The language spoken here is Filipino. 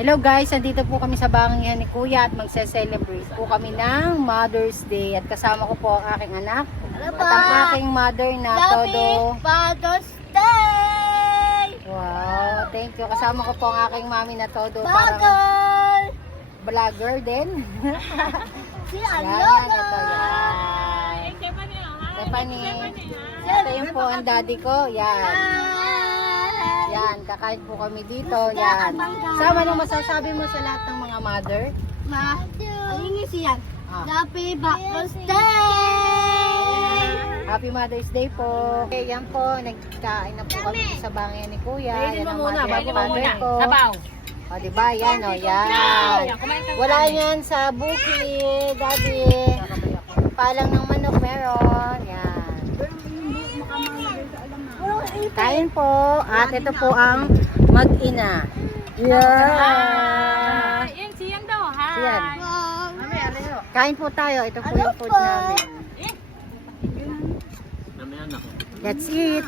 Hello guys, nandito po kami sa bangihan ni Kuya at magse-celebrate po kami ng Mother's Day at kasama ko po ang aking anak at ang aking mother na todo. Mother's Day! Wow, thank you. Kasama ko po ang aking mami na todo. Parang Bagel! vlogger din. Si Yan, Alona! ito yan. Stephanie. Ito yung po ang daddy ko. Yan. Yan, kakain po kami dito. Yan. Sama nung masasabi mo sa lahat ng mga mother? Ayun siya. Ah. Happy Mother's Day! Happy Mother's Day po. Okay, yan po, nagkain na po kami sa bangihan ni Kuya. Yan ang mother at father ko. Sabaw. O, diba? Yan, o, yan. Wala yan sa bukid, daddy. Palang ng manok meron. Yan. Kain po. At ito po ang mag-ina. Yeah. Yan, siyan daw. Hi. Yan. Kain po tayo. Ito po yung food namin. That's it.